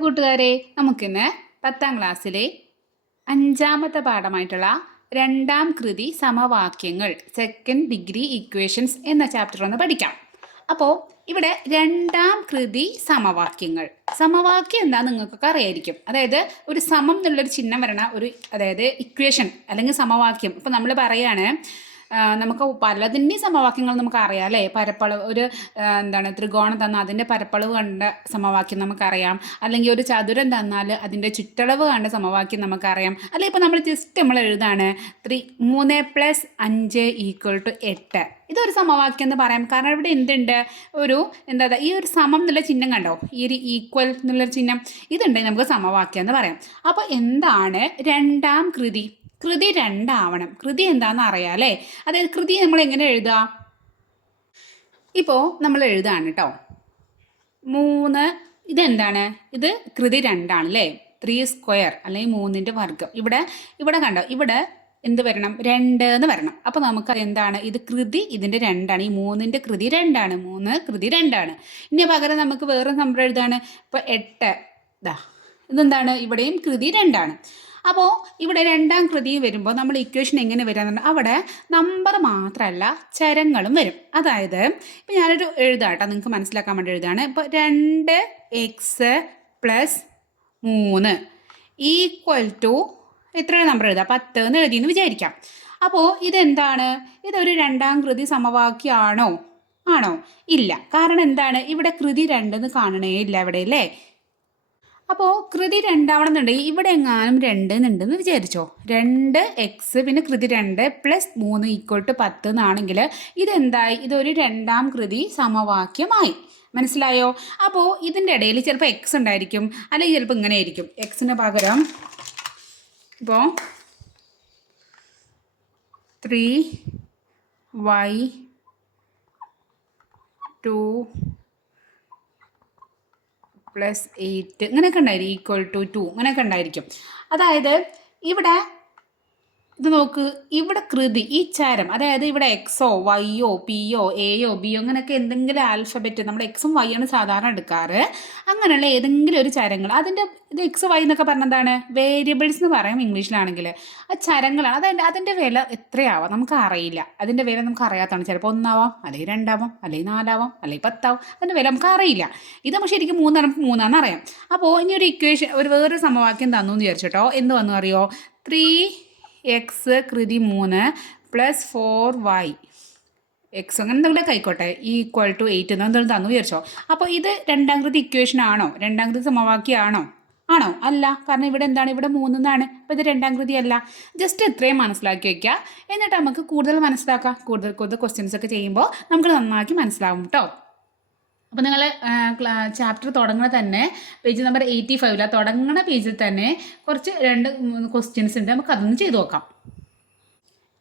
കൂട്ടുകാരെ, നമുക്കിന്ന് 10ാം ക്ലാസ്സിലെ 5ാമത്തെ പാഠമായിട്ടുള്ള രണ്ടാം കൃതി സമവാക്യങ്ങൾ സെക്കൻഡ് ഡിഗ്രി ഇക്വേഷൻസ് എന്ന ചാപ്റ്റർ ഒന്ന് പഠിക്കാം. അപ്പോൾ ഇവിടെ രണ്ടാം കൃതി സമവാക്യങ്ങൾ, സമവാക്യം എന്താ നിങ്ങൾക്കൊക്കെ അറിയായിരിക്കും. അതായത് ഒരു സമം എന്നുള്ളൊരു ചിഹ്നം വരണ ഒരു, അതായത് ഇക്വേഷൻ അല്ലെങ്കിൽ സമവാക്യം. ഇപ്പോൾ നമ്മൾ പറയാണ്, നമുക്ക് പലതിൻ്റെയും സമവാക്യങ്ങൾ നമുക്ക് അറിയാം അല്ലേ. പരപ്പളവ്, ഒരു ത്രികോണം തന്നാൽ അതിൻ്റെ പരപ്പളവ് കണ്ട സമവാക്യം നമുക്കറിയാം. അല്ലെങ്കിൽ ഒരു ചതുരം തന്നാൽ അതിൻ്റെ ചുറ്റളവ് കണ്ട സമവാക്യം നമുക്കറിയാം അല്ലെ. ഇപ്പോൾ നമ്മൾ ജസ്റ്റ് നമ്മൾ എഴുതാണ് 3 + 5 = 8. ഇതൊരു സമവാക്യം എന്ന് പറയാം. കാരണം ഇവിടെ എന്തുണ്ട്, ഒരു ഈ ഒരു സമം എന്നുള്ള ചിഹ്നം കണ്ടോ, ഈ ഒരു ഈക്വൽ എന്നുള്ളൊരു ചിഹ്നം, ഇതുണ്ടെങ്കിൽ നമുക്ക് സമവാക്യം എന്ന് പറയാം. അപ്പോൾ എന്താണ് രണ്ടാം കൃതി? കൃതി 2 ആവണം. കൃതി എന്താണെന്ന് അറിയാം അല്ലേ. അതായത് കൃതി നമ്മൾ എങ്ങനെ എഴുതുക? ഇപ്പോൾ നമ്മൾ എഴുതാണ് കേട്ടോ, 3, ഇതെന്താണ്, ഇത് കൃതി 2 ആണ് അല്ലേ. 3² അല്ലെങ്കിൽ 3ൻ്റെ വർഗ്ഗം. ഇവിടെ കണ്ടോ, ഇവിടെ എന്ത് വരണം, 2 എന്ന് വരണം. അപ്പോൾ നമുക്ക് എന്താണ്, ഇത് കൃതി ഇതിൻ്റെ 2 ആണ്. ഈ 3ൻ്റെ കൃതി 2 ആണ്. 3 കൃതി 2 ആണ്. ഇനി പകരം നമുക്ക് വേറെ നമ്പർ എഴുതാണ്. ഇപ്പോൾ 8, ഇതെന്താണ്, ഇവിടെയും കൃതി 2 ആണ്. അപ്പോൾ ഇവിടെ രണ്ടാം കൃതി വരുമ്പോൾ നമ്മൾ ഇക്വേഷൻ എങ്ങനെ വരാന്നുണ്ട്, അവിടെ നമ്പർ മാത്രമല്ല ചരങ്ങളും വരും. അതായത് ഇപ്പം ഞാനൊരു എഴുതാട്ടോ, നിങ്ങൾക്ക് മനസ്സിലാക്കാൻ വേണ്ടി എഴുതാണ്. ഇപ്പോൾ 2x + 3 = എത്രയാണ് നമ്പർ എഴുതുക, 10 എന്ന് എഴുതിയെന്ന് വിചാരിക്കാം. അപ്പോൾ ഇതെന്താണ്, ഇതൊരു രണ്ടാം കൃതി സമവാക്യമാണോ? ആണോ? ഇല്ല. കാരണം എന്താണ്, ഇവിടെ കൃതി 2 എന്ന് കാണണേ ഇല്ല ഇവിടെ അല്ലേ. അപ്പോൾ കൃതി 2 ആവണമെന്നുണ്ടെങ്കിൽ ഇവിടെ എങ്ങാനും 2 എന്നുണ്ടെന്ന് വിചാരിച്ചോ. 2x പിന്നെ കൃതി 2 + 3 = 10 എന്നാണെങ്കിൽ ഇതെന്തായി, ഇതൊരു രണ്ടാം കൃതി സമവാക്യമായി. മനസ്സിലായോ? അപ്പോൾ ഇതിൻ്റെ ഇടയിൽ ചിലപ്പോൾ എക്സ് ഉണ്ടായിരിക്കും, അല്ലെങ്കിൽ ചിലപ്പോൾ ഇങ്ങനെ ആയിരിക്കും. എക്സിന് പകരം ഇപ്പോൾ 3y 2 + 8 ഇങ്ങനെയൊക്കെ ഉണ്ടായിരിക്കും, = 2 അങ്ങനെയൊക്കെ ഉണ്ടായിരിക്കും. അതായത് ഇവിടെ ഇത് നോക്ക്, ഇവിടെ കൃതി ഈ ചരം, അതായത് ഇവിടെ എക്സോ വൈയോ പിയോ എയോ ബിയോ അങ്ങനെയൊക്കെ എന്തെങ്കിലും ആൽഫബറ്റ്, നമ്മൾ എക്സും വൈ ആണ് സാധാരണ എടുക്കാറ്. അങ്ങനെയുള്ള ഏതെങ്കിലും ഒരു ചരങ്ങൾ, അതിൻ്റെ ഇത് എക്സ് വൈ എന്നൊക്കെ പറഞ്ഞതാണ് വേരിയബിൾസ് എന്ന് പറയും ഇംഗ്ലീഷിലാണെങ്കിൽ. ആ ചരങ്ങളാണ്. അതായത് അതിൻ്റെ വില എത്രയാവാം നമുക്ക് അറിയില്ല. അതിൻ്റെ വില നമുക്ക് അറിയാത്തതാണ്. ചിലപ്പോൾ 1 ആവാം, അല്ലെങ്കിൽ 2 ആവാം, അല്ലെങ്കിൽ 4 ആവാം, അല്ലെങ്കിൽ 10 ആവാം. അതിൻ്റെ വില നമുക്ക് അറിയില്ല. ഇത് നമുക്ക് ശരിക്കും 3 അറിയാം. അപ്പോൾ ഇനി ഒരു ഇക്വേഷൻ, വേറൊരു സമവാക്യം തന്നു എന്ന് വിചാരിച്ചോട്ടോ. എന്ത് വന്നു അറിയോ, 3x കൃതി 3 + 4y എക്സ് അങ്ങനെ എന്തെങ്കിലും ആയിക്കോട്ടെ = 8 എന്തെങ്കിലും തന്നു വിചാരിച്ചോ. അപ്പോൾ ഇത് രണ്ടാം കൃതി ഇക്വേഷൻ ആണോ, രണ്ടാം കൃതി സമവാക്യമാണോ? ആണോ? അല്ല. കാരണം ഇവിടെ എന്താണ്, ഇവിടെ 3 എന്നാണ്. അപ്പോൾ ഇത് രണ്ടാം കൃതി അല്ല. ജസ്റ്റ് ഇത്രയും മനസ്സിലാക്കി വയ്ക്കുക. എന്നിട്ട് നമുക്ക് കൂടുതൽ മനസ്സിലാക്കാം. കൂടുതൽ ക്വസ്റ്റ്യൻസ് ഒക്കെ ചെയ്യുമ്പോൾ നമുക്ക് നന്നാക്കി മനസ്സിലാവും കേട്ടോ. അപ്പോൾ നിങ്ങൾ ചാപ്റ്റർ തുടങ്ങുന്ന തന്നെ പേജ് നമ്പർ 85 തുടങ്ങുന്ന പേജിൽ തന്നെ കുറച്ച് 2-3 ക്വസ്റ്റ്യൻസ് ഉണ്ട്. നമുക്ക് അതൊന്ന് ചെയ്തു നോക്കാം.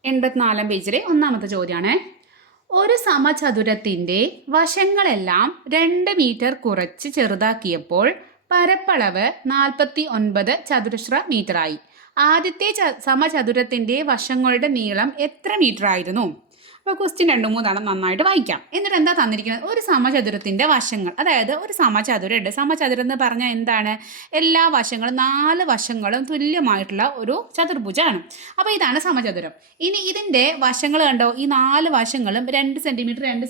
84 പേജിലെ 1ാമത്തെ ചോദ്യമാണ്, ഒരു സമചതുരത്തിൻ്റെ വശങ്ങളെല്ലാം 2 മീറ്റർ കുറച്ച് ചെറുതാക്കിയപ്പോൾ പരപ്പളവ് 49 ചതുരശ്ര മീറ്ററായി. ആദ്യത്തെ സമചതുരത്തിൻ്റെ വശങ്ങളുടെ നീളം എത്ര മീറ്റർ ആയിരുന്നു? അപ്പോൾ ക്വസ്റ്റ്യൻ 2-3 നന്നായിട്ട് വായിക്കാം. എന്നിട്ട് എന്താ തന്നിരിക്കുന്നത്, ഒരു സമചതുരത്തിൻ്റെ വശങ്ങൾ, അതായത് ഒരു സമചതുരം ഉണ്ട്. സമചതുരം എന്ന് പറഞ്ഞാൽ എന്താണ്, എല്ലാ വശങ്ങളും 4 വശങ്ങളും തുല്യമായിട്ടുള്ള ഒരു ചതുർഭുജമാണ്. അപ്പോൾ ഇതാണ് സമചതുരം. ഇനി ഇതിൻ്റെ വശങ്ങൾ കണ്ടോ, ഈ 4 വശങ്ങളും 2 സെൻറ്റിമീറ്റർ എന്ത്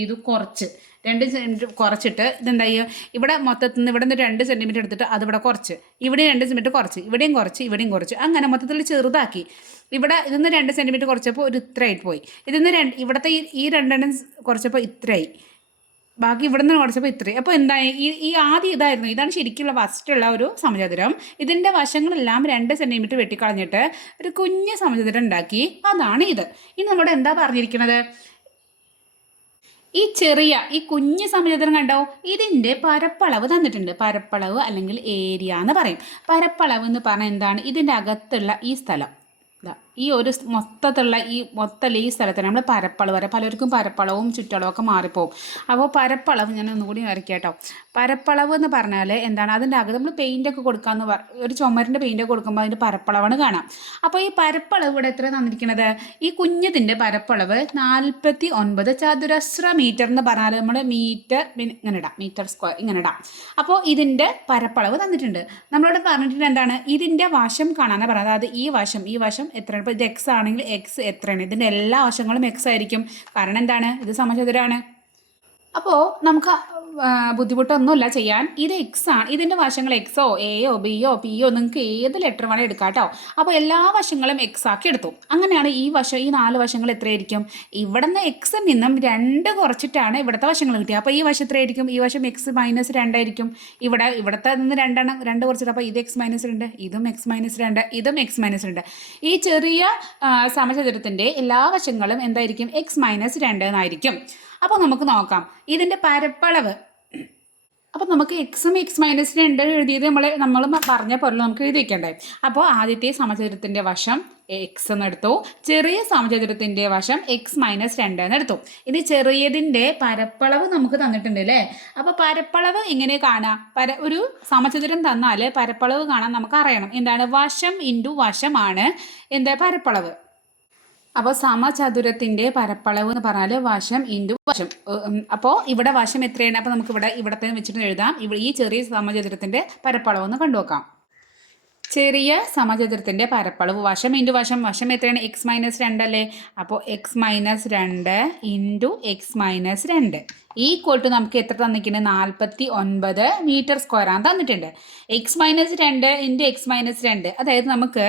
ചെയ്തു, കുറച്ച് 2 സെൻറ്റിമീറ്റർ കുറച്ചിട്ട് ഇതെന്തായി, ഇവിടെ മൊത്തത്തിൽ നിന്ന് ഇവിടെ നിന്ന് 2 സെൻറ്റിമീറ്റർ എടുത്തിട്ട് അതിവിടെ കുറച്ച്, ഇവിടെ 2 സെൻറ്റിമീറ്റർ കുറച്ച്, ഇവിടെയും കുറച്ച്, അങ്ങനെ മൊത്തത്തിൽ ചെറുതാക്കി. ഇവിടെ ഇതിന്ന് 2 സെൻറ്റിമീറ്റർ കുറച്ചപ്പോൾ ഒരു ഇത്രയായിട്ട് പോയി. ഇതിന്ന് ഇവിടുത്തെ ഈ 2 കുറച്ചപ്പോൾ ഇത്രയായി, ബാക്കി ഇവിടെ നിന്ന് കുറച്ചപ്പോൾ ഇത്രയും. അപ്പോൾ എന്തായി, ഈ ആദ്യം ഇതായിരുന്നു, ഇതാണ് ശരിക്കുള്ള ഫസ്റ്റുള്ള ഒരു സമചതുരം. ഇതിൻ്റെ വശങ്ങളെല്ലാം 2 സെൻറ്റിമീറ്റർ വെട്ടിക്കളഞ്ഞിട്ട് ഒരു കുഞ്ഞ് സമചതുരം ഉണ്ടാക്കി. അതാണ് ഇത്. ഇനി നമ്മുടെ എന്താ പറഞ്ഞിരിക്കുന്നത്, ഈ കുഞ്ഞ് സമചതുരം കണ്ടോ, ഇതിൻ്റെ പരപ്പളവ് തന്നിട്ടുണ്ട്. പരപ്പളവ് അല്ലെങ്കിൽ ഏരിയ എന്ന് പറയും. പരപ്പളവ് എന്ന് പറഞ്ഞാൽ എന്താണ്, ഇതിൻ്റെ അകത്തുള്ള ഈ സ്ഥലം, ഈ ഒരു മൊത്തത്തിലുള്ള ഈ സ്ഥലത്തിന് നമ്മൾ പരപ്പളവ് വരെ പലർക്കും പരപ്പളവും ചുറ്റളവും ഒക്കെ മാറിപ്പോവും. അപ്പോൾ പരപ്പളവ് ഞാൻ ഒന്നുകൂടി വരയ്ക്കാം കേട്ടോ. പരപ്പളവ് എന്ന് പറഞ്ഞാൽ എന്താണ്, അതിൻ്റെ അകത്ത് നമ്മൾ പെയിൻ്റൊക്കെ കൊടുക്കാമെന്ന് ഒരു ചുമരിൻ്റെ പെയിൻ്റൊക്കെ കൊടുക്കുമ്പോൾ അതിൻ്റെ പരപ്പളവാണ് കാണാം. അപ്പോൾ ഈ പരപ്പളവ് ഇവിടെ എത്ര തന്നിരിക്കുന്നത്, ഈ കുഞ്ഞതിൻ്റെ പരപ്പളവ് 49 ചതുരശ്ര മീറ്റർ എന്ന് പറഞ്ഞാൽ നമ്മൾ മീറ്റർ ഇങ്ങനെ ഇടാം, മീറ്റർ സ്ക്വയർ ഇങ്ങനെ ഇടാം. അപ്പോൾ ഇതിൻ്റെ പരപ്പളവ് തന്നിട്ടുണ്ട്. നമ്മളോട് പറഞ്ഞിട്ടുണ്ട് എന്താണ്, ഇതിൻ്റെ വശം കാണാനാണ് പറയുന്നത്. അതായത് ഈ വശം എത്രയാണ്. ഇപ്പോൾ ഇത് എക്സ് ആണെങ്കിൽ എക്സ് എത്രയാണ്, ഇതിൻ്റെ എല്ലാ വശങ്ങളും എക്സ് ആയിരിക്കും. കാരണം എന്താണ്, ഇത് സമചതുരമാണ്. അപ്പോൾ നമുക്ക് ബുദ്ധിമുട്ടൊന്നുമില്ല ചെയ്യാൻ. ഇത് എക്സ് ആണ്, ഇതിൻ്റെ വശങ്ങൾ എക്സോ എയോ ബിയോ പിയോ നിങ്ങൾക്ക് ഏത് ലെറ്റർ വേണേൽ എടുക്കാം കേട്ടോ. അപ്പോൾ എല്ലാ വശങ്ങളും എക്സ് ആക്കി എടുത്തു. അങ്ങനെയാണ് ഈ 4 വശങ്ങൾ എത്രയായിരിക്കും, ഇവിടെ നിന്ന് എക്സിൽ നിന്നും 2 കുറച്ചിട്ടാണ് ഇവിടുത്തെ വശങ്ങൾ കിട്ടിയത്. അപ്പോൾ ഈ വശം എത്രയായിരിക്കും, ഈ വശം എക്സ് മൈനസ് 2 ആയിരിക്കും. ഇവിടുത്തെ നിന്ന് 2 കുറച്ചിട്ട് അപ്പോൾ ഇത് എക്സ് മൈനസ് 2, ഇതും എക്സ് മൈനസ് 2, ഇതും എക്സ് മൈനസ് 2. ഈ ചെറിയ സമചതുരത്തിൻ്റെ എല്ലാ വശങ്ങളും എന്തായിരിക്കും, എക്സ് മൈനസ് 2 എന്നായിരിക്കും. അപ്പോൾ നമുക്ക് നോക്കാം ഇതിൻ്റെ പരപ്പളവ്. അപ്പോൾ നമുക്ക് എക്സും എക്സ് മൈനസ് 2 എഴുതിയത് നമ്മൾ പറഞ്ഞ പോലെ നമുക്ക് എഴുതി വയ്ക്കണ്ടേ. അപ്പോൾ ആദ്യത്തെ സമചതുരത്തിൻ്റെ വശം എക്സ് എന്നെടുത്തു, ചെറിയ സമചതുരത്തിൻ്റെ വശം എക്സ് മൈനസ് 2 എന്നെടുത്തു. ഇത് ചെറിയതിൻ്റെ പരപ്പളവ് നമുക്ക് തന്നിട്ടുണ്ട് അല്ലേ. അപ്പോൾ പരപ്പളവ് എങ്ങനെ കാണാം, ഒരു സമചതുരം തന്നാൽ പരപ്പളവ് കാണാൻ നമുക്ക് അറിയണം. എന്താണ്, വശം ഇൻറ്റു വശമാണ് എന്താ പരപ്പളവ്. അപ്പോൾ സമചതുരത്തിൻ്റെ പരപ്പളവ് എന്ന് പറഞ്ഞാൽ വശം ഇൻറ്റു വശം. അപ്പോൾ ഇവിടെ വശം എത്രയാണ്, അപ്പോൾ നമുക്ക് ഇവിടത്തെ വെച്ചിട്ട് എഴുതാം. ഈ ചെറിയ സമചതുരത്തിൻ്റെ പരപ്പളവ് ഒന്ന് കണ്ടുനോക്കാം. ചെറിയ സമചതുരത്തിൻ്റെ പരപ്പളവ് വശം ഇൻറ്റു വശം എത്രയാണ്, എക്സ് മൈനസ് 2 അല്ലേ. അപ്പോൾ x minus 2 into x minus 2 equal to നമുക്ക് എത്ര തന്നിട്ടുണ്ട്, 49 മീറ്റർ സ്ക്വയർ ആണ് തന്നിട്ടുണ്ട്. X minus 2 into x minus 2, അതായത് നമുക്ക്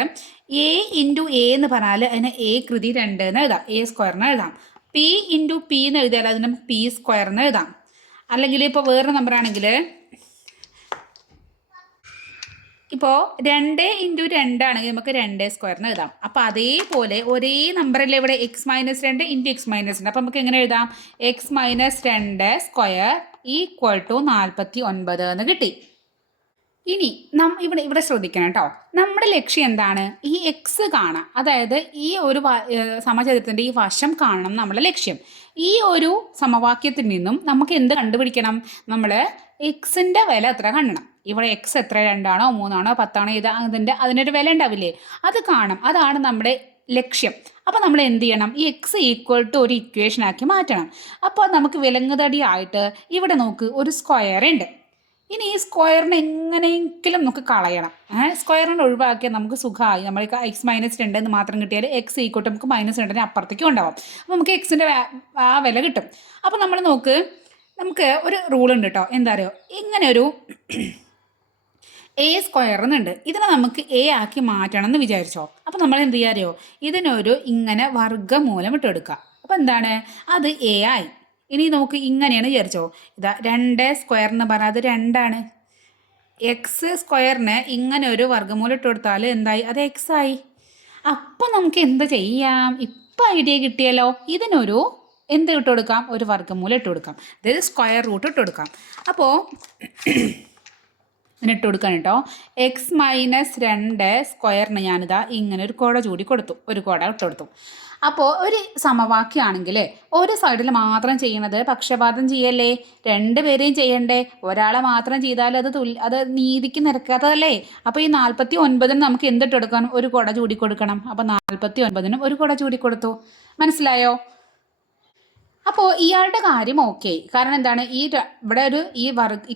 എ ഇൻറ്റു എ എന്ന് പറഞ്ഞാൽ അതിന് എ കൃതി 2 എന്ന് എഴുതാം, എ സ്ക്വയറിന് എഴുതാം. പി ഇൻറ്റു പി എന്ന് എഴുതിയാൽ അതിന് പി സ്ക്വയറിന് എഴുതാം. അല്ലെങ്കിൽ ഇപ്പോൾ വേറെ നമ്പറാണെങ്കിൽ ഇപ്പോൾ 2 ഇൻറ്റു 2 ആണെങ്കിൽ നമുക്ക് 2 സ്ക്വയറിന് എഴുതാം. അപ്പോൾ അതേപോലെ ഒരേ നമ്പറല്ലേ ഇവിടെ x minus 2 into x minus 2. അപ്പോൾ നമുക്ക് എങ്ങനെ എഴുതാം, x minus 2 square equal to 49 എന്ന് കിട്ടി. ഇനി ഇവിടെ ശ്രദ്ധിക്കണം കേട്ടോ, നമ്മുടെ ലക്ഷ്യം എന്താണ്, ഈ എക്സ് കാണാം. അതായത് ഈ ഒരു സമചതുരത്തിൻ്റെ ഈ വശം കാണണം നമ്മുടെ ലക്ഷ്യം. ഈ ഒരു സമവാക്യത്തിൽ നിന്നും നമുക്ക് എന്ത് കണ്ടുപിടിക്കണം, നമ്മൾ എക്സിൻ്റെ വില എത്ര കാണണം. ഇവിടെ എക്സ് എത്ര, 2 ആണോ 3 ആണോ 10 ആണോ, അതിനൊരു വില ഉണ്ടാവില്ലേ, അത് കാണും. അതാണ് നമ്മുടെ ലക്ഷ്യം. അപ്പോൾ നമ്മൾ എന്ത് ചെയ്യണം, ഈ എക്സ് ഈക്വൽ ടു ഒരു ഇക്വേഷൻ ആക്കി മാറ്റണം. അപ്പോൾ നമുക്ക് വിലങ്ങുതടി ആയിട്ട് ഇവിടെ നോക്ക് ഒരു സ്ക്വയർ ഉണ്ട്. ഇനി ഈ സ്ക്വയറിനെ എങ്ങനെയെങ്കിലും നമുക്ക് കളയണം. സ്ക്വയറിനെ ഒഴിവാക്കിയാൽ നമുക്ക് സുഖമായി. നമ്മൾ എക്സ് മൈനസ് 2 എന്ന് മാത്രം കിട്ടിയാൽ എക്സ് ഈക്വൽ ടു നമുക്ക് മൈനസ് 2 അപ്പുറത്തേക്കും ഉണ്ടാവും. അപ്പോൾ നമുക്ക് എക്സിൻ്റെ ആ വില കിട്ടും. അപ്പോൾ നമ്മൾ നോക്ക്, നമുക്ക് ഒരു റൂൾ ഉണ്ട് കേട്ടോ. എന്താ അറിയോ, ഇങ്ങനെ ഒരു എ സ്ക്വയർ എന്നുണ്ട്. ഇതിനെ നമുക്ക് എ ആക്കി മാറ്റണം എന്ന് വിചാരിച്ചോ. അപ്പോൾ നമ്മൾ എന്ത് ചെയ്യാറിയോ, ഇതിനൊരു ഇങ്ങനെ വർഗ്ഗമൂലം ഇട്ട് കൊടുക്കുക. അപ്പോൾ എന്താണ്, അത് എ ആയി. ഇനി നമുക്ക് ഇങ്ങനെയാണ് വിചാരിച്ചോ, ഇതാ 2 സ്ക്വയർ എന്ന് പറഞ്ഞാൽ അത് 2 ആണ്. എക്സ് സ്ക്വയറിന് ഇങ്ങനെ ഒരു വർഗ്ഗമൂലം ഇട്ട് കൊടുത്താൽ എന്തായി, അത് എക്സ് ആയി. അപ്പോൾ നമുക്ക് എന്ത് ചെയ്യാം, ഇപ്പം ഐഡിയ കിട്ടിയല്ലോ. ഇതിനൊരു എന്ത് ഇട്ട് കൊടുക്കാം, ഒരു വർഗ്ഗമൂലം ഇട്ട് കൊടുക്കാം, അതായത് സ്ക്വയർ റൂട്ട് ഇട്ട് കൊടുക്കാം. അപ്പോൾ ഇട്ട് കൊടുക്കാൻ കേട്ടോ, എക്സ് മൈനസ് 2 സ്ക്വയറിന് ഞാനിതാ ഇങ്ങനെ ഒരു കോട ചൂടി കൊടുത്തു, ഒരു കോട ഇട്ട് കൊടുത്തു. അപ്പോൾ ഒരു സമവാക്യമാണെങ്കിൽ ഒരു സൈഡിൽ മാത്രം ചെയ്യണത് പക്ഷപാതം ചെയ്യല്ലേ, 2 പേരെയും ചെയ്യണ്ടേ. ഒരാളെ മാത്രം ചെയ്താൽ അത് നീതിക്ക് നിരക്കാത്തതല്ലേ. അപ്പോൾ ഈ 49 നമുക്ക് എന്തിട്ട് കൊടുക്കണം, ഒരു കുട ചൂടി കൊടുക്കണം. അപ്പോൾ 49 ഒരു കുട ചൂടി കൊടുത്തു. മനസ്സിലായോ? അപ്പോൾ ഇയാളുടെ കാര്യം ഓക്കെ. കാരണം എന്താണ്, ഇവിടെ ഈ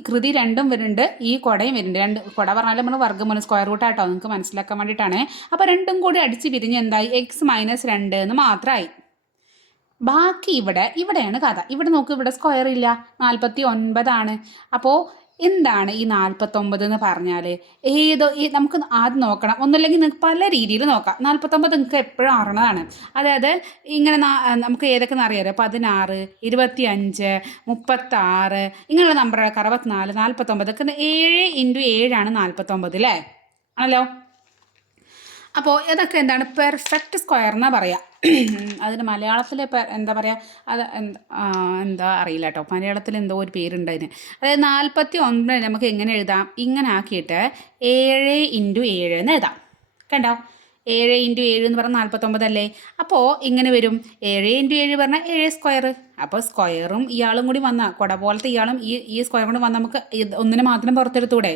കൃതി 2ഉം വരുന്നുണ്ട്, ഈ കുടയും വരുന്നുണ്ട്. 2 കുട പറഞ്ഞാൽ നമ്മൾ വർഗ്ഗമൂലം സ്ക്വയർ റൂട്ട് ആട്ടോ, നിങ്ങൾക്ക് മനസ്സിലാക്കാൻ വേണ്ടിയിട്ടാണ്. അപ്പോൾ 2ഉം കൂടി അടിച്ച് പിരിഞ്ഞ് എന്തായി, എക്സ് മൈനസ് 2 എന്ന് മാത്രമായി. ബാക്കി ഇവിടെയാണ് കഥ. ഇവിടെ നോക്ക്, ഇവിടെ സ്ക്വയർ ഇല്ല, 49 ആണ്. അപ്പോൾ എന്താണ് ഈ 49 എന്ന് പറഞ്ഞാൽ, നമുക്ക് ആദ്യം നോക്കണം. ഒന്നുമില്ലെങ്കിൽ നിങ്ങൾക്ക് പല രീതിയിൽ നോക്കാം. 49 നിങ്ങൾക്ക് എപ്പോഴും അറിയണതാണ്. അതായത് ഇങ്ങനെ നമുക്ക് ഏതൊക്കെ അറിയാലോ, 16, 25, 36 ഇങ്ങനെയുള്ള നമ്പറുകളൊക്കെ, 64, 49 ഒക്കെ 7 ഇൻറ്റു 7 ആണ് 49 അല്ലേ, ആണല്ലോ. അപ്പോൾ ഇതൊക്കെ എന്താണ്, പെർഫെക്റ്റ് സ്ക്വയർ എന്നാണ് പറയുക. അതിന് മലയാളത്തിൽ എന്താ പറയുക, അത് എന്താ അറിയില്ല കേട്ടോ, മലയാളത്തിൽ എന്തോ ഒരു പേരുണ്ട് അതിന്. അതായത് 49 നമുക്ക് എങ്ങനെ എഴുതാം, ഇങ്ങനെ ആക്കിയിട്ട് 7 ഇൻറ്റു 7 എന്ന് എഴുതാം. കണ്ടോ, 7 ഇൻറ്റു 7 എന്ന് പറഞ്ഞാൽ 49 അല്ലേ. അപ്പോൾ ഇങ്ങനെ വരും 7 ഇൻറ്റു 7 പറഞ്ഞാൽ 7 സ്ക്വയർ. അപ്പോൾ സ്ക്വയറും ഇയാളും കൂടി വന്നാൽ കുട പോലത്തെ ഇയാളും ഈ സ്ക്വയർ കൊണ്ട് വന്നാൽ നമുക്ക് ഒന്നിനെ മാത്രം പുറത്തെടുത്തൂടെ.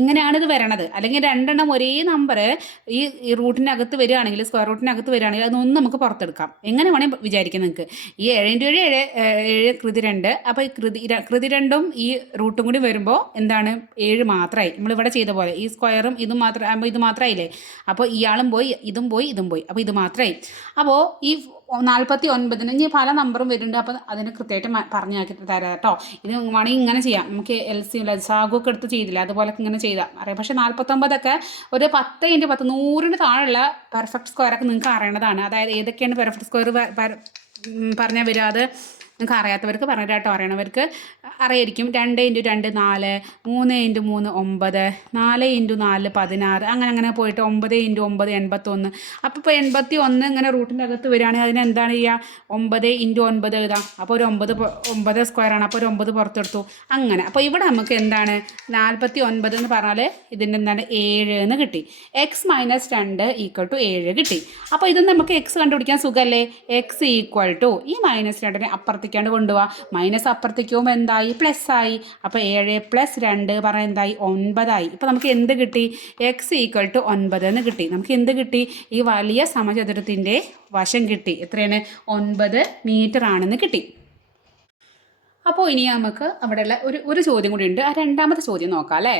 ഇങ്ങനെയാണ് ഇത് വരണത്. അല്ലെങ്കിൽ രണ്ടെണ്ണം ഒരേ നമ്പർ ഈ റൂട്ടിനകത്ത് വരികയാണെങ്കിൽ, സ്ക്വയർ റൂട്ടിനകത്ത് വരികയാണെങ്കിൽ അതൊന്നും നമുക്ക് പുറത്തെടുക്കാം. എങ്ങനെ വേണമെങ്കിൽ വിചാരിക്കാം നിങ്ങൾക്ക്. ഈ 7 ഇൻറ്റു 7 7 കൃതി 2. അപ്പോൾ ഈ കൃതി 2ഉം ഈ റൂട്ടും കൂടി വരുമ്പോൾ എന്താണ് 7 മാത്രമായി. നമ്മളിവിടെ ചെയ്ത പോലെ ഈ സ്ക്വയറും ഇതും മാത്രം ഇത് മാത്രമായില്ലേ. അപ്പോൾ ഇയാളും പോയി ഇതും പോയി ഇതും പോയി. അപ്പോൾ ഇത് മാത്രമായി. അപ്പോൾ ഈ 49 ഇനി പല നമ്പറും വരുന്നുണ്ട്. അപ്പോൾ അതിന് കൃത്യമായിട്ട് പറഞ്ഞാക്കി തരാം കേട്ടോ. ഇത് വേണമെങ്കിൽ ഇങ്ങനെ ചെയ്യാം. നമുക്ക് LCM സാഗൊക്കെ എടുത്ത് ചെയ്തില്ല, അതുപോലൊക്കെ ഇങ്ങനെ ചെയ്താൽ അറിയാം. പക്ഷേ 49ഒക്കെ ഒരു 10 ഇൻറ്റു 10 100ന് താഴെയുള്ള പെർഫെക്റ്റ് സ്ക്വയറൊക്കെ നിങ്ങൾക്ക് അറിയണതാണ്. അതായത് ഏതൊക്കെയാണ് പെർഫെക്റ്റ് സ്ക്വയർ പറഞ്ഞാൽ വരിക. അത് നിങ്ങൾക്ക് അറിയാത്തവർക്ക് പറഞ്ഞിട്ട് കേട്ടോ. അറിയണവർക്ക് അറിയായിരിക്കും. 2 ഇൻറ്റു 2 4, 3 ഇൻറ്റു 3 9, 4 ഇൻറ്റു 4 16, അങ്ങനെ പോയിട്ട് 9 ഇൻറ്റു 9 81. അപ്പോൾ ഇപ്പോൾ 81 ഇങ്ങനെ റൂട്ടിൻ്റെ അകത്ത് വരികയാണെങ്കിൽ അതിന് എന്താണ് ചെയ്യുക, 9 ഇൻറ്റു 9 എഴുതാം. അപ്പോൾ ഒരു 9 സ്ക്വയറാണ്. അപ്പോൾ ഒരു 9 പുറത്തെടുത്തു. അങ്ങനെ അപ്പോൾ ഇവിടെ നമുക്ക് എന്താണ് 49 എന്ന് പറഞ്ഞാൽ ഇതിൻ്റെ എന്താണ് 7 എന്ന് കിട്ടി. x - 2 = 7 കിട്ടി. അപ്പോൾ ഇത് നമുക്ക് x കണ്ടുപിടിക്കാൻ സുഖമല്ലേ. x = ഈ -2നെ അപ്പുറത്തേക്കാണ്ട് കൊണ്ടുപോവാ. മൈനസ് അപ്പുറത്തേക്ക് പോകുമ്പോൾ എന്തായി, പ്ലസ് ആയി. അപ്പോൾ 7 + 2 പറഞ്ഞാൽ എന്തായി, 9 ആയി. ഇപ്പോൾ നമുക്ക് എന്ത് കിട്ടി, x = 9 എന്ന് കിട്ടി. നമുക്ക് എന്ത് കിട്ടി, ഈ വലിയ സമചതുരത്തിൻ്റെ വശം കിട്ടി. എത്രയാണ്, 9 മീറ്റർ ആണെന്ന് കിട്ടി. അപ്പോൾ ഇനി നമുക്ക് അവിടെയുള്ള ഒരു ചോദ്യം കൂടി ഉണ്ട്. ആ രണ്ടാമത്തെ ചോദ്യം നോക്കാം അല്ലേ.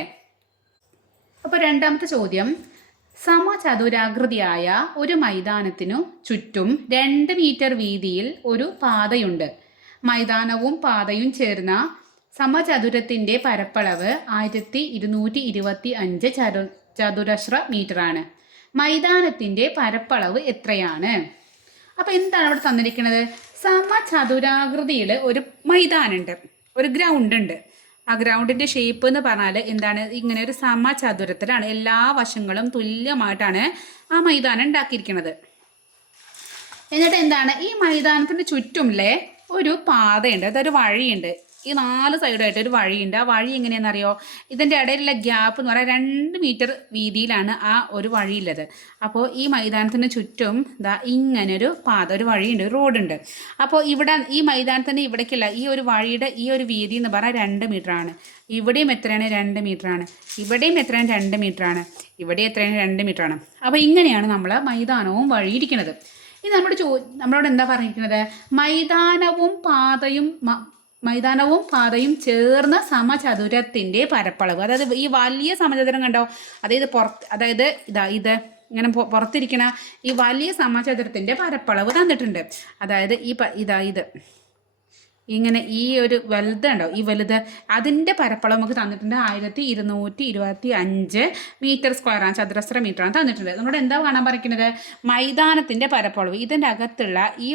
അപ്പോൾ രണ്ടാമത്തെ ചോദ്യം, സമചതുരാകൃതിയായ ഒരു മൈതാനത്തിനു ചുറ്റും 2 മീറ്റർ വീതിയിൽ ഒരു പാതയുണ്ട്. മൈതാനവും പാതയും ചേർന്ന സമചതുരത്തിൻ്റെ പരപ്പളവ് 1225 ചതുരശ്ര മീറ്ററാണ്. മൈതാനത്തിൻ്റെ പരപ്പളവ് എത്രയാണ്? അപ്പോൾ എന്താണ് അവിടെ തന്നിരിക്കുന്നത്, സമചതുരാകൃതിയിൽ ഒരു മൈതാനുണ്ട്, ഒരു ഗ്രൗണ്ട് ഉണ്ട്. ആ ഗ്രൗണ്ടിൻ്റെ ഷേപ്പ് എന്ന് പറഞ്ഞാൽ എന്താണ്, ഇങ്ങനെ ഒരു സമചതുരത്തിലാണ്. എല്ലാ വശങ്ങളും തുല്യമായിട്ടാണ് ആ മൈതാനം ഉണ്ടാക്കിയിരിക്കുന്നത്. എന്നിട്ട് എന്താണ്, ഈ മൈതാനത്തിൻ്റെ ചുറ്റുമില്ലേ ഒരു പാതയുണ്ട്, അതൊരു വഴിയുണ്ട്. ഈ 4 സൈഡായിട്ട് ഒരു വഴിയുണ്ട്. ആ വഴി എങ്ങനെയാണെന്നറിയോ, ഇതിൻ്റെ ഇടയിലുള്ള ഗ്യാപ്പ് എന്ന് പറയാൻ 2 മീറ്റർ വീതിയിലാണ് ആ ഒരു വഴിയുള്ളത്. അപ്പോൾ ഈ മൈതാനത്തിന് ചുറ്റും ഇങ്ങനൊരു പാത, ഒരു വഴിയുണ്ട്, ഒരു റോഡുണ്ട്. അപ്പോൾ ഇവിടെ ഈ മൈതാനത്തിൻ്റെ ഇവിടേക്കുള്ള ഈ ഒരു വഴിയുടെ ഈ ഒരു വീതി എന്ന് പറഞ്ഞാൽ 2 മീറ്ററാണ്. ഇവിടെയും എത്രയാണ്, 2 മീറ്ററാണ്. ഇവിടെയും എത്രയാണ്, 2 മീറ്ററാണ്. ഇവിടെ എത്രയാണ്, 2 മീറ്ററാണ്. അപ്പോൾ ഇങ്ങനെയാണ് നമ്മൾ മൈതാനവും വഴി ഇരിക്കുന്നത്. ഇത് നമ്മളോട് എന്താ പറഞ്ഞിരിക്കുന്നത്, മൈതാനവും പാതയും ചേർന്ന സമചതുരത്തിൻ്റെ പരപ്പളവ്. അതായത് ഈ വലിയ സമചതുരം കണ്ടോ, അതായത് ഇത് ഇങ്ങനെ പുറത്തിരിക്കണ ഈ വലിയ സമചതുരത്തിൻ്റെ പരപ്പളവ് തന്നിട്ടുണ്ട്. അതായത് ഇത് ഇങ്ങനെ ഈ ഒരു വലുതുണ്ടോ, ഈ വലുത് അതിൻ്റെ പരപ്പളവ് നമുക്ക് തന്നിട്ടുണ്ട് 1225 മീറ്റർ സ്ക്വയറാണ്, ചതുരശ്ര മീറ്ററാണ് തന്നിട്ടുണ്ട്. നമ്മളോട് എന്താ കാണാൻ പറയുന്നത്, മൈതാനത്തിൻ്റെ പരപ്പളവ്, ഇതിൻ്റെ അകത്തുള്ള ഈ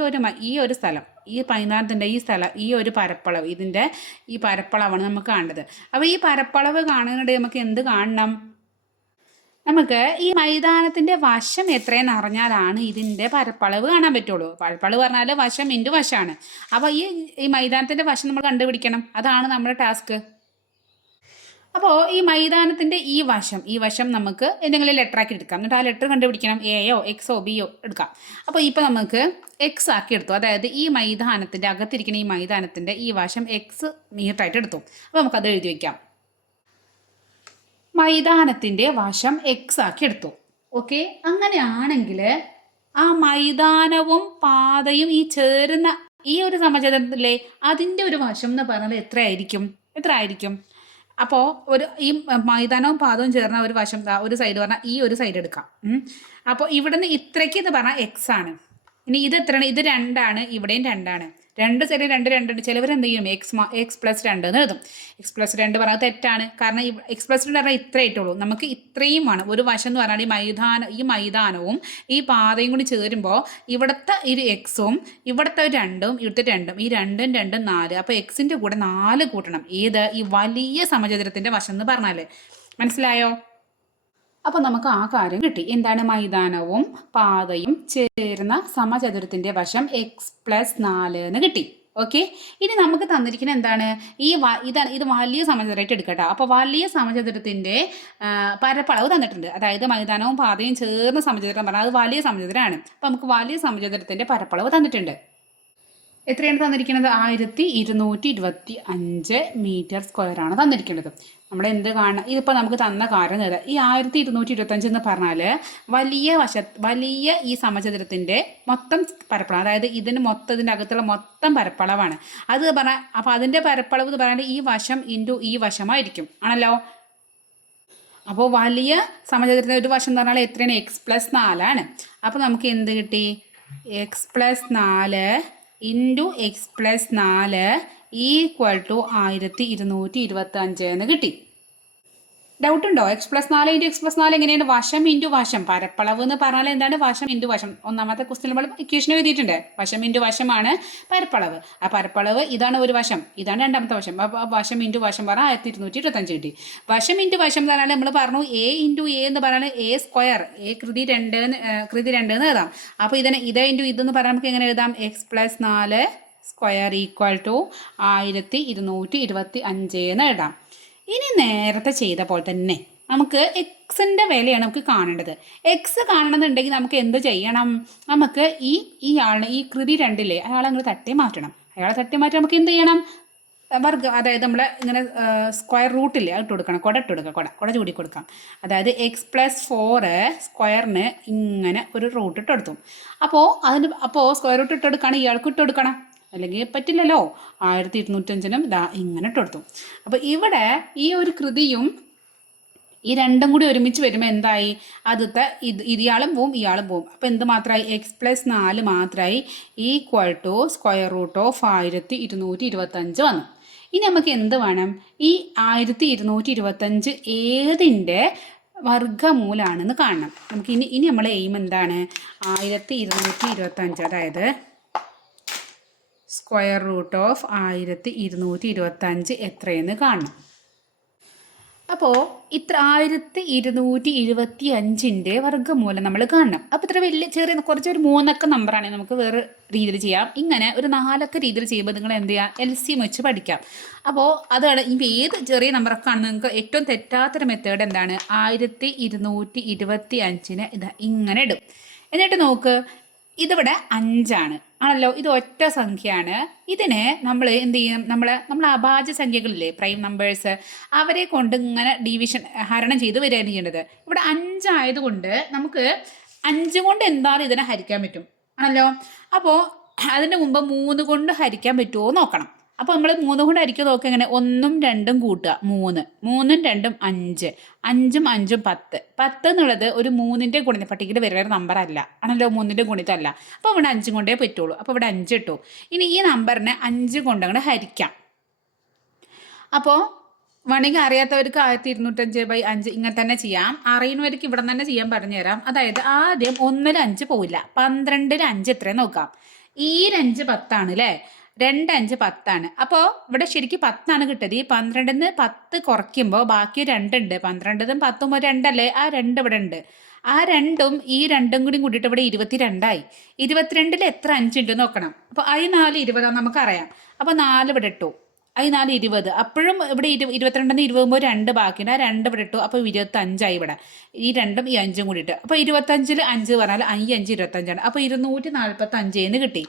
ഒരു സ്ഥലം, ഈ മൈതാനത്തിൻ്റെ ഈ സ്ഥലം, ഈ ഒരു പരപ്പളവ്, ഇതിൻ്റെ ഈ പരപ്പളവാണ് നമുക്ക് കാണേണ്ടത്. അപ്പോൾ ഈ പരപ്പളവ് കാണുന്നുണ്ടെങ്കിൽ നമുക്ക് എന്ത് കാണണം, നമുക്ക് ഈ മൈതാനത്തിൻ്റെ വശം എത്രയെന്ന് അറിഞ്ഞാലാണ് ഇതിൻ്റെ പരപ്പളവ് കാണാൻ പറ്റുള്ളൂ. പരപ്പളവ് പറഞ്ഞാൽ വശം ഇൻറ്റു വശമാണ്. അപ്പോൾ ഈ മൈതാനത്തിൻ്റെ വശം നമ്മൾ കണ്ടുപിടിക്കണം. അതാണ് നമ്മുടെ ടാസ്ക്. അപ്പോൾ ഈ മൈതാനത്തിൻ്റെ ഈ വശം നമുക്ക് എന്തെങ്കിലും ലെറ്ററാക്കി എടുക്കാം. എന്നിട്ട് ആ ലെറ്റർ കണ്ടുപിടിക്കണം. എയോ എക്സോ ബിയോ എടുക്കാം. അപ്പോൾ ഇപ്പോൾ നമുക്ക് എക്സ് ആക്കി എടുത്തു. അതായത് ഈ മൈതാനത്തിൻ്റെ അകത്തിരിക്കുന്ന ഈ മൈതാനത്തിൻ്റെ ഈ വശം എക്സ് മീറ്ററായിട്ട് എടുത്തു. അപ്പോൾ നമുക്കത് എഴുതി വയ്ക്കാം. മൈതാനത്തിൻ്റെ വശം എക്സ് ആക്കി എടുത്തു. ഓക്കെ, അങ്ങനെയാണെങ്കിൽ ആ മൈതാനവും പാതയും ഈ ചേരുന്ന ഈ ഒരു സമചതുരത്തിലെ അതിൻ്റെ ഒരു വശം എന്ന് പറഞ്ഞാൽ എത്ര ആയിരിക്കും? അപ്പോൾ ഈ മൈതാനവും പാദവും ചേർന്ന ഒരു വശം, ഒരു സൈഡ് പറഞ്ഞാൽ ഈ ഒരു സൈഡ് എടുക്കാം. അപ്പോൾ ഇവിടുന്ന് ഇത്രയ്ക്ക് എന്ന് പറഞ്ഞാൽ എക്സ് ആണ്. ഇനി ഇത് എത്രയാണ്, ഇത് 2 ആണ്, ഇവിടെയും 2 ആണ്. 2 സൈഡിൽ 2 ചിലവർ എന്ത് ചെയ്യും, എക്സ് പ്ലസ് 2 എന്ന് എഴുതും. x+2 പറഞ്ഞാൽ തെറ്റാണ്. കാരണം x+2 പറഞ്ഞാൽ ഇത്ര ആയിട്ടുള്ളൂ. നമുക്ക് ഇത്രയും വേണം. ഒരു വശം എന്ന് പറഞ്ഞാൽ ഈ മൈതാനവും ഈ പാതയും കൂടി ചേരുമ്പോൾ ഇവിടുത്തെ ഒരു എക്സും ഇവിടുത്തെ ഒരു 2ഉം ഇവിടുത്തെ 2ഉം, ഈ 2ഉം 2ഉം 4. അപ്പോൾ എക്സിൻ്റെ കൂടെ 4 കൂട്ടണം. ഏത്, ഈ വലിയ സമചതുരത്തിൻ്റെ വശം എന്ന് പറഞ്ഞാൽ. മനസ്സിലായോ? അപ്പോൾ നമുക്ക് ആ കാര്യം കിട്ടി. എന്താണ്, മൈതാനവും പാതയും ചേർന്ന സമചതുരത്തിൻ്റെ വശം x+4 എന്ന് കിട്ടി. ഓക്കെ. ഇനി നമുക്ക് തന്നിരിക്കുന്ന എന്താണ് ഇതാണ്. ഇത് വലിയ സമചതുരമായിട്ട് എടുക്കട്ടോ. അപ്പോൾ വലിയ സമചതുരത്തിൻ്റെ പരപ്പളവ് തന്നിട്ടുണ്ട്. അതായത് മൈതാനവും പാതയും ചേർന്ന് സമചതുരം പറഞ്ഞാൽ അത് വലിയ സമചതുരമാണ്. അപ്പോൾ നമുക്ക് വലിയ സമചതുരത്തിൻ്റെ പരപ്പളവ് തന്നിട്ടുണ്ട്. എത്രയാണ് തന്നിരിക്കുന്നത്? 1225 മീറ്റർ സ്ക്വയറാണ് തന്നിരിക്കുന്നത്. നമ്മൾ എന്ത് കാണണം? ഇതിപ്പോൾ നമുക്ക് തന്ന കാരണം ഏതാ? ഈ 1225 എന്ന് പറഞ്ഞാൽ വലിയ ഈ സമചതുരത്തിൻ്റെ മൊത്തം പരപ്പളവ്, അതായത് ഇതിൻ്റെ അകത്തുള്ള മൊത്തം പരപ്പളവാണ് അത് പറഞ്ഞാൽ. അപ്പോൾ അതിൻ്റെ പരപ്പളവ് എന്ന് പറഞ്ഞാൽ ഈ വശം ഇൻറ്റു ഈ വശമായിരിക്കും ആണല്ലോ. അപ്പോൾ വലിയ സമചതുരത്തിൻ്റെ ഒരു വശം എന്ന് പറഞ്ഞാൽ എത്രയാണ്? x+4 അപ്പോൾ നമുക്ക് എന്ത് കിട്ടി? x+4 into x+4 equal to 1225 എന്ന് കിട്ടി. ഡൗട്ട് ഉണ്ടോ? x+4 ഇൻറ്റു x+4 എങ്ങനെയാണ്? വശം ഇൻറ്റു വശം. പരപ്പളവ് എന്ന് പറഞ്ഞാൽ എന്താണ്? വശം ഇൻറ്റു വശം. ഒന്നാമത്തെ ക്വസ്റ്റ്യൻ നമ്മൾ ഇക്വേഷൻ എഴുതിയിട്ടുണ്ട്. വശം ഇൻറ്റു വശമാണ് പരപ്പളവ്. ആ പരപ്പളവ് ഇതാണ് ഒരു വശം, ഇതാണ് രണ്ടാമത്തെ വശം. അപ്പോൾ വശം ഇൻറ്റു വശം പറഞ്ഞാൽ 1225 കിട്ടി. വശം ഇൻറ്റു വശം എന്ന് പറഞ്ഞാൽ നമ്മൾ പറഞ്ഞു a ഇൻറ്റു a എന്ന് പറഞ്ഞാൽ a², കൃതി 2 എന്ന് എഴുതാം. അപ്പോൾ ഇത് ഇൻറ്റു ഇതെന്ന് പറഞ്ഞാൽ നമുക്ക് എങ്ങനെ എഴുതാം? x+4 സ്ക്വയർ ഈക്വൽ ടു 1225 എന്ന് എഴുതാം. ഇനി നേരത്തെ ചെയ്ത പോലെ തന്നെ നമുക്ക് എക്സിൻ്റെ വിലയാണ് നമുക്ക് കാണേണ്ടത്. എക്സ് കാണണമെന്നുണ്ടെങ്കിൽ നമുക്ക് എന്ത് ചെയ്യണം? നമുക്ക് ഇയാളെ ഈ കൃതി 2 അയാളെ അങ്ങ് തട്ടി മാറ്റണം. അയാളെ തട്ടി മാറ്റി നമുക്ക് എന്ത് ചെയ്യണം? അതായത് നമ്മൾ ഇങ്ങനെ സ്ക്വയർ റൂട്ടില്ലേ അത് ഇട്ട് കൊടുക്കണം. കൊട ചൂടി കൊടുക്കാം. അതായത് x+4 സ്ക്വയറിന് ഇങ്ങനെ ഒരു റൂട്ട് ഇട്ട് കൊടുത്തു. അപ്പോൾ സ്ക്വയർ റൂട്ട് ഇട്ട് കൊടുക്കുകയാണ്, ഇയാൾക്ക് ഇട്ട് കൊടുക്കണം, അല്ലെങ്കിൽ പറ്റില്ലല്ലോ. 1225 ഇങ്ങനെ ഇട്ട് കൊടുത്തു. അപ്പോൾ ഇവിടെ ഈ ഒരു കൃതിയും ഈ രണ്ടും കൂടി ഒരുമിച്ച് വരുമ്പോൾ എന്തായി? ആദ്യത്തെ ഇയാളും പോവും ഇയാളും പോവും. അപ്പോൾ എന്ത് മാത്രമായി? x+4 മാത്രമായി equal to square root of 1225 വന്നു. ഇനി നമുക്ക് എന്ത് വേണം? ഈ 1225 ഏതിൻ്റെ വർഗ്ഗമൂലാണെന്ന് കാണണം. നമുക്ക് ഇനി നമ്മളെ എയിം എന്താണ്? 1225 അതായത് സ്ക്വയർ റൂട്ട് ഓഫ് 1225 എത്രയെന്ന് കാണണം. അപ്പോൾ ഇത്ര 1225 വർഗ്ഗമൂലം നമ്മൾ കാണണം. അപ്പോൾ ഇത്ര വലിയ കുറച്ചൊരു 3 അക്ക നമ്പറാണെങ്കിൽ നമുക്ക് വേറെ രീതിയിൽ ചെയ്യാം. ഇങ്ങനെ ഒരു 4 അക്ക രീതിയിൽ ചെയ്യുമ്പോൾ നിങ്ങൾ എന്ത് ചെയ്യുക? LCM വെച്ച് പഠിക്കാം. അപ്പോൾ അതാണ് ഇപ്പോൾ ഏത് ചെറിയ നമ്പറൊക്കെ ആണെന്ന് നിങ്ങൾക്ക് ഏറ്റവും തെറ്റാത്തൊരു മെത്തേഡ് എന്താണ്? 1225 ഇതാ ഇങ്ങനെ ഇടും. എന്നിട്ട് നോക്ക്, ഇതിവിടെ 5 ആണല്ലോ. ഇത് ഒറ്റ സംഖ്യയാണ്. ഇതിനെ നമ്മൾ എന്ത് ചെയ്യും? നമ്മൾ അഭാജ്യ സംഖ്യകളില്ലേ, പ്രൈം നമ്പേഴ്സ്, അവരെ കൊണ്ട് ഇങ്ങനെ ഹരണം ചെയ്ത് വരികയാണ് ചെയ്യേണ്ടത്. ഇവിടെ 5 ആയതുകൊണ്ട് നമുക്ക് 5 കൊണ്ട് എന്തായാലും ഇതിനെ ഹരിക്കാൻ പറ്റും ആണല്ലോ. അപ്പോൾ അതിൻ്റെ മുമ്പ് 3 കൊണ്ട് ഹരിക്കാൻ പറ്റുമോ നോക്കണം. അപ്പോൾ നമ്മൾ 3 കൊണ്ട് ഹരിക്കാൻ നോക്കുക. എങ്ങനെ? 1ഉം 2ഉം കൂട്ടുക 3, 3ഉം 2ഉം 5, 5ഉം 5ഉം 10. 10 എന്നുള്ളത് ഒരു 3ൻ്റെ ഗുണിത പട്ടികയിൽ വരുന്ന നമ്പർ അല്ല ആണല്ലോ, 3ൻ്റെ ഗുണിതമല്ല. അപ്പോൾ ഇവിടെ 5 കൊണ്ടേ പറ്റുള്ളൂ. അപ്പോൾ ഇവിടെ 5 ഇട്ടു. ഇനി ഈ നമ്പറിനെ 5 കൊണ്ട് അങ്ങോട്ട് ഹരിക്കാം. അപ്പോൾ വേണമെങ്കിൽ അറിയാത്തവർക്ക് 1225/5 ഇങ്ങനെ തന്നെ ചെയ്യാം. അറിയുന്നവർക്ക് ഇവിടെ തന്നെ ചെയ്യാൻ പറഞ്ഞുതരാം. അതായത് ആദ്യം 1ൽ 5 പോവില്ല, 12ൽ 5 എത്രയും നോക്കാം. ഈ 5 10 അല്ലേ, 2 5 10. അപ്പോൾ ഇവിടെ ശരിക്കും 10 കിട്ടിയത്. ഈ 12ന്ന് 10 കുറയ്ക്കുമ്പോൾ ബാക്കി 2 ഉണ്ട്. 12ഉം 10ഉം ഒരു 2 അല്ലേ, ആ 2 ഇവിടെ ഉണ്ട്. ആ 2ഉം ഈ 2ഉം കൂടി കൂട്ടിയിട്ട് ഇവിടെ 22 ആയി. 22ൽ എത്ര 5 ഉണ്ട് നോക്കണം. അപ്പോൾ I4 20 നമുക്കറിയാം. അപ്പോൾ 4 ഇവിടെ ഇട്ടു. I4 20. അപ്പോഴും ഇവിടെ 22ന്ന് 20 2 ബാക്കിയുണ്ട്. ആ 2 ഇവിടെ ഇട്ടു. അപ്പോൾ 25 ഇവിടെ. ഈ 2ഉം ഈ 5ഉം കൂടിയിട്ട്. അപ്പോൾ 25ൽ 5 പറഞ്ഞാൽ 5 25. അപ്പോൾ 245 കിട്ടി.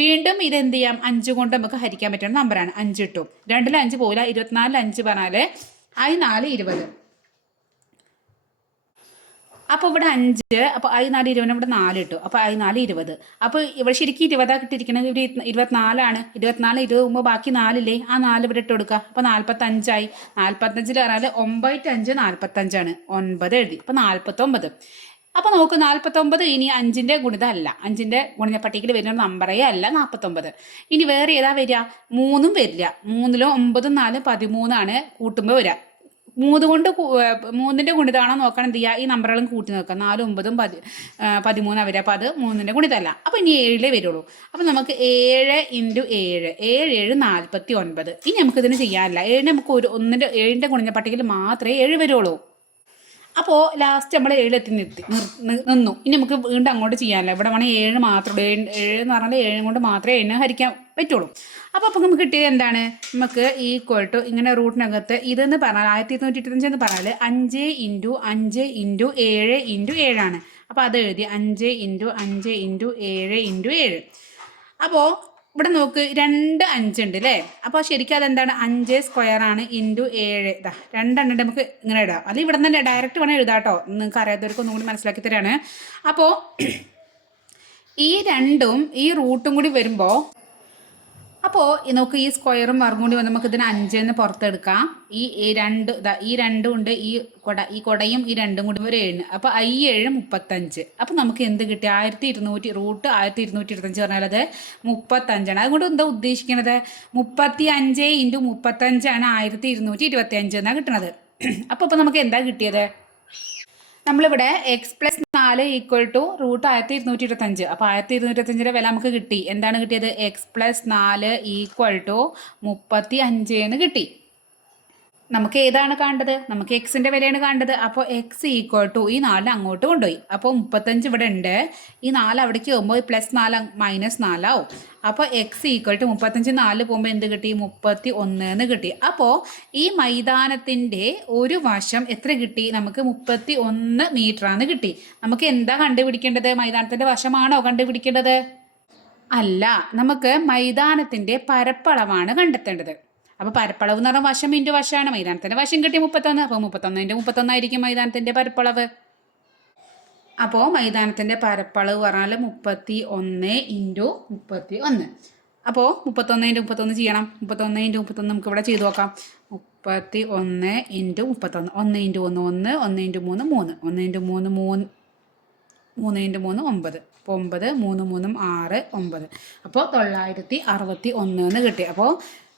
വീണ്ടും ഇതെന്ത് ചെയ്യാം? 5 കൊണ്ട് നമുക്ക് ഹരിക്കാൻ പറ്റുന്ന നമ്പറാണ്. 5 ഇട്ടു. 2ൽ 5 പോകില്ല. 24ൽ 5 പറഞ്ഞാൽ I4 20. അപ്പോൾ ഇവിടെ 5, അപ്പോൾ I4 20, ഇവിടെ 4 ഇട്ടു. അപ്പോൾ I4 20. അപ്പോൾ ഇവിടെ ശരിക്കും 20 കിട്ടിയിരിക്കുന്നത്. ഇവിടെ 24. 24 20 ബാക്കി 4 ആ 4 ഇവിടെ ഇട്ട് കൊടുക്കുക. അപ്പോൾ 45 45 പറഞ്ഞാൽ 9 5 45 9 എഴുതി. അപ്പോൾ 49. അപ്പോൾ നോക്ക്, 49 ഇനി 5ൻ്റെ ഗുണിതമല്ല, 5ൻ്റെ ഗുണിത പട്ടികയിൽ വരുന്ന നമ്പറേ അല്ല 49. ഇനി വേറെ ഏതാ വരിക? 3ഉം വരില്ല. 3ലും 9ഉം 4ഉം 13 കൂട്ടുമ്പോൾ വരിക. 3ൻ്റെ ഗുണിതമാണോ നോക്കണം. എന്ത് ചെയ്യുക? ഈ നമ്പറുകളും കൂട്ടി നോക്കാം. 4 9 13 വരിക. അപ്പോൾ അത് 3ൻ്റെ ഗുണിതമല്ല. അപ്പോൾ ഇനി 7 വരുള്ളൂ. അപ്പോൾ നമുക്ക് 7 × 7 7 49. ഇനി നമുക്കിതിന് ചെയ്യാനില്ല. 7 നമുക്ക് 7ൻ്റെ ഗുണിത പട്ടികയിൽ മാത്രമേ 7 വരുള്ളൂ. അപ്പോൾ ലാസ്റ്റ് നമ്മൾ 7 എത്തി നിന്നു. ഇനി നമുക്ക് വീണ്ടും അങ്ങോട്ട് ചെയ്യാനില്ല. ഇവിടെ വേണമെങ്കിൽ 7 മാത്രം. 7 എന്ന് പറഞ്ഞാൽ 7 കൊണ്ട് മാത്രമേ 7 ഹരിക്കാൻ പറ്റുള്ളൂ. അപ്പോൾ നമുക്ക് കിട്ടിയത് എന്താണ്? നമുക്ക് ഈക്വൽ ടു ഇങ്ങനെ റൂട്ടിനകത്ത് ഇതെന്ന് പറഞ്ഞാൽ 1225 എന്ന് പറഞ്ഞാൽ 5 × 5 × 7 × 7 ആണ്. അപ്പോൾ അത് എഴുതി 5 × 5 × 7 × 7. അപ്പോൾ ഇവിടെ നോക്ക് 2 5 ഉണ്ട് അല്ലേ? അപ്പോൾ ശരിക്കും അതെന്താണ്? 5² ആണ് × 7. ഇതാ 2 നമുക്ക് ഇങ്ങനെ ഇടാം. അത് ഇവിടെ നിന്ന് ഡയറക്റ്റ് വേണം എഴുതാം കേട്ടോ. നിങ്ങൾക്ക് അറിയാത്തവർക്ക് ഒന്നും കൂടി മനസ്സിലാക്കി തരാണ്. അപ്പോൾ ഈ 2ഉം ഈ റൂട്ടും കൂടി വരുമ്പോൾ അപ്പോൾ നോക്ക് ഈ സ്ക്വയറും വർഗം കൂടി നമുക്ക് ഇതിന് 5 എന്ന് പുറത്തെടുക്കാം. ഈ 2 ഉണ്ട്, ഈ കൊടയും ഈ 2ഉം കൂടി ഒരു 7. അപ്പോൾ 7 35. അപ്പോൾ നമുക്ക് എന്ത് കിട്ടി? 1200 റൂട്ട് 1225 പറഞ്ഞാൽ അത് 35 ആണ്. അതുകൊണ്ട് എന്താ ഉദ്ദേശിക്കുന്നത്? 35 × 35 ആണ് 1225 എന്നാണ് കിട്ടുന്നത്. അപ്പോൾ നമുക്ക് എന്താ കിട്ടിയത്? നമ്മളിവിടെ x+4 = റൂട്ട് 1225. അപ്പോൾ 1225 വില നമുക്ക് കിട്ടി. എന്താണ് കിട്ടിയത്? x+4 = 35 എന്ന് കിട്ടി. നമുക്ക് ഏതാണ് കാണേണ്ടത്? നമുക്ക് എക്സിൻ്റെ വിലയാണ് കാണേണ്ടത്. അപ്പോൾ x = ഈ 4 അങ്ങോട്ട് കൊണ്ടുപോയി. അപ്പോൾ 35 ഇവിടെ ഉണ്ട്. ഈ 4 അവിടേക്ക് പോകുമ്പോൾ +4 -4 ആവും. അപ്പോൾ x = 35 4 പോകുമ്പോൾ എന്ത് കിട്ടി? 31 എന്ന് കിട്ടി. അപ്പോൾ ഈ മൈതാനത്തിൻ്റെ ഒരു വശം എത്ര കിട്ടി? നമുക്ക് 31 മീറ്ററാണ് കിട്ടി. നമുക്ക് എന്താ കണ്ടുപിടിക്കേണ്ടത്? മൈതാനത്തിൻ്റെ വശമാണോ കണ്ടുപിടിക്കേണ്ടത്? അല്ല, നമുക്ക് മൈതാനത്തിൻ്റെ പരപ്പളവാണ് കണ്ടെത്തേണ്ടത്. അപ്പോൾ പരപ്പളവ് എന്ന് പറഞ്ഞാൽ വശം ഇൻറ്റു വശമാണ്. മൈതാനത്തിൻ്റെ വശം കിട്ടി 31. അപ്പോൾ 31 × 31 ആയിരിക്കും മൈതാനത്തിൻ്റെ പരപ്പളവ്. അപ്പോൾ മൈതാനത്തിൻ്റെ പരപ്പളവ് പറഞ്ഞാൽ 31 × 31. അപ്പോൾ 31 × 31 ചെയ്യണം. 31 × 31 നമുക്ക് ഇവിടെ ചെയ്ത് നോക്കാം. 31 × 31. 1 × 1 1, 1 × 3 3, 1 × 3 3, 3 × 3 9. അപ്പോൾ 9 3 3 6 9. അപ്പോൾ 961 എന്ന് കിട്ടി. അപ്പോൾ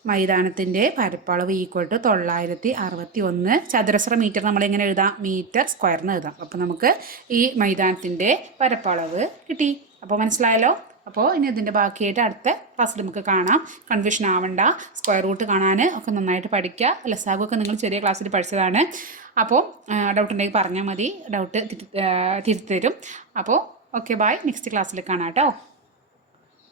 മൈതാനത്തിൻ്റെ പരപ്പളവ് = 961 ചതുരശ്ര മീറ്റർ. നമ്മളിങ്ങനെ എഴുതാം? m² എന്ന് എഴുതാം. അപ്പോൾ നമുക്ക് ഈ മൈതാനത്തിൻ്റെ പരപ്പളവ് കിട്ടി. അപ്പോൾ മനസ്സിലായല്ലോ? അപ്പോൾ ഇനി ഇതിൻ്റെ ബാക്കിയായിട്ട് അടുത്ത ക്ലാസ്സിൽ നമുക്ക് കാണാം. കൺഫ്യൂഷൻ ആവണ്ട. സ്ക്വയർ റൂട്ട് കാണാൻ ഒക്കെ നന്നായിട്ട് പഠിക്കുക. ലസാഗുമൊക്കെ നിങ്ങൾ ചെറിയ ക്ലാസ്സിൽ പഠിച്ചതാണ്. അപ്പോൾ ഡൗട്ട് ഉണ്ടെങ്കിൽ പറഞ്ഞാൽ മതി. ഡൗട്ട് തിരുത്തി തരും. അപ്പോൾ ഓക്കെ, ബൈ. നെക്സ്റ്റ് ക്ലാസ്സിൽ കാണാം കേട്ടോ.